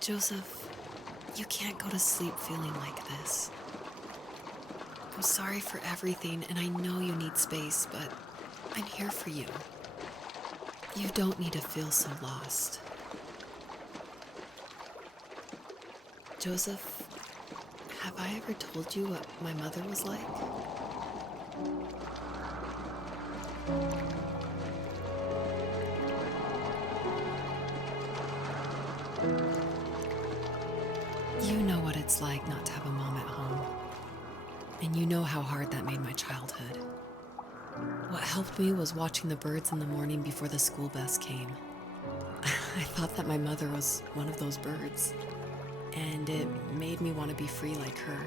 Joseph, you can't go to sleep feeling like this. I'm sorry for everything, and I know you need space, but I'm here for you. You don't need to feel so lost. Joseph, have I ever told you what my mother was like? You know what it's like not to have a mom at home. And you know how hard that made my childhood. What helped me was watching the birds in the morning before the school bus came. I thought that my mother was one of those birds, and it made me want to be free like her.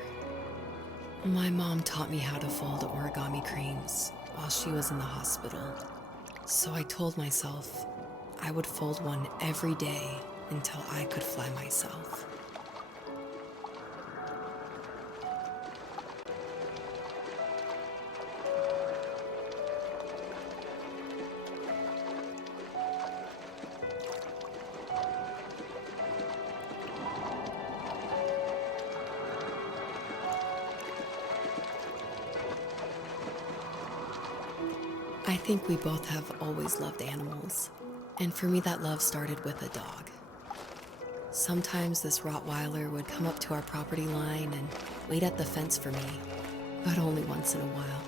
My mom taught me how to fold origami cranes while she was in the hospital. So I told myself I would fold one every day until I could fly myself. I think we both have always loved animals, and for me that love started with a dog. Sometimes this Rottweiler would come up to our property line and wait at the fence for me, but only once in a while.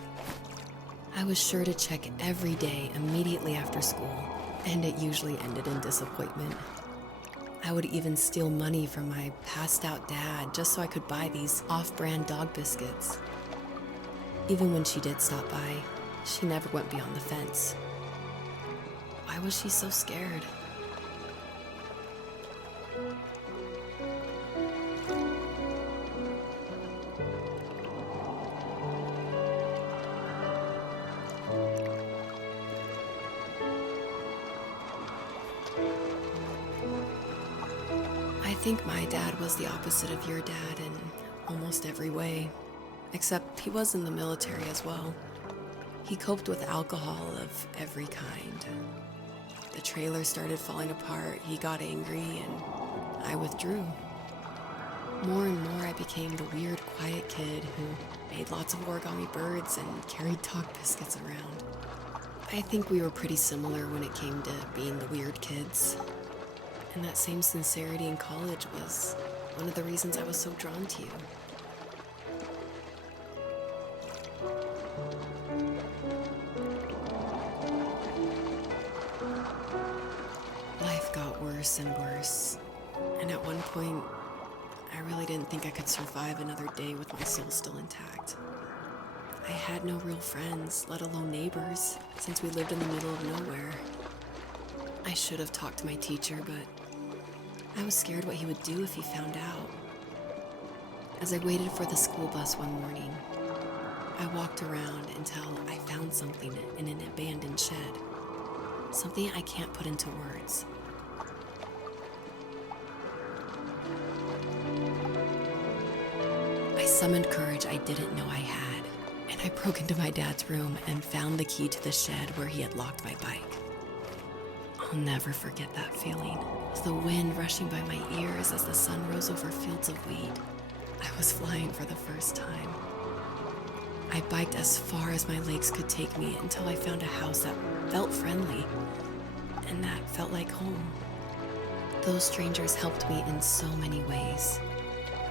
I was sure to check every day immediately after school, and it usually ended in disappointment. I would even steal money from my passed-out dad just so I could buy these off-brand dog biscuits. Even when she did stop by, she never went beyond the fence. Why was she so scared? I think my dad was the opposite of your dad in almost every way, except he was in the military as well. He coped with alcohol of every kind. The trailer started falling apart, he got angry, and I withdrew. More and more I became the weird, quiet kid who made lots of origami birds and carried dog biscuits around. I think we were pretty similar when it came to being the weird kids. And that same sincerity in college was one of the reasons I was so drawn to you. Life got worse and worse, and at one point, I really didn't think I could survive another day with my soul still intact. I had no real friends, let alone neighbors, since we lived in the middle of nowhere. I should have talked to my teacher, but I was scared what he would do if he found out. As I waited for the school bus one morning, I walked around until I found something in an abandoned shed. Something I can't put into words. I summoned courage I didn't know I had, and I broke into my dad's room and found the key to the shed where he had locked my bike. I'll never forget that feeling of the wind rushing by my ears as the sun rose over fields of wheat. I was flying for the first time. I biked as far as my legs could take me until I found a house that felt friendly and that felt like home. Those strangers helped me in so many ways.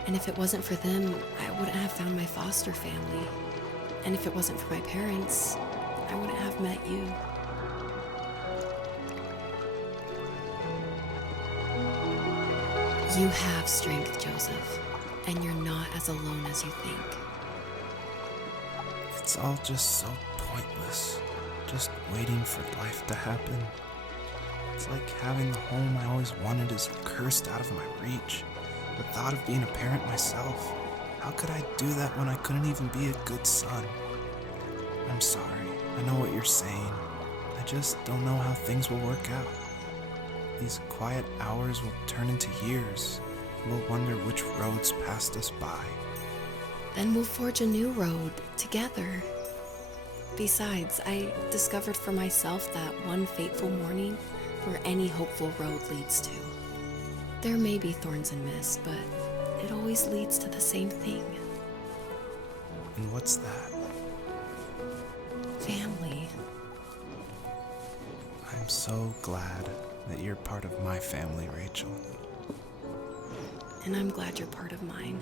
And if it wasn't for them, I wouldn't have found my foster family. And if it wasn't for my parents, I wouldn't have met you. You have strength, Joseph, and you're not as alone as you think. It's all just so pointless, just waiting for life to happen. It's like having the home I always wanted is cursed out of my reach. The thought of being a parent myself, how could I do that when I couldn't even be a good son? I'm sorry, I know what you're saying. I just don't know how things will work out. These quiet hours will turn into years. We'll wonder which roads passed us by. Then we'll forge a new road together. Besides, I discovered for myself that one fateful morning where any hopeful road leads to. There may be thorns and mist, but it always leads to the same thing. And what's that? Family. I'm so glad that you're part of my family, Rachel. And I'm glad you're part of mine.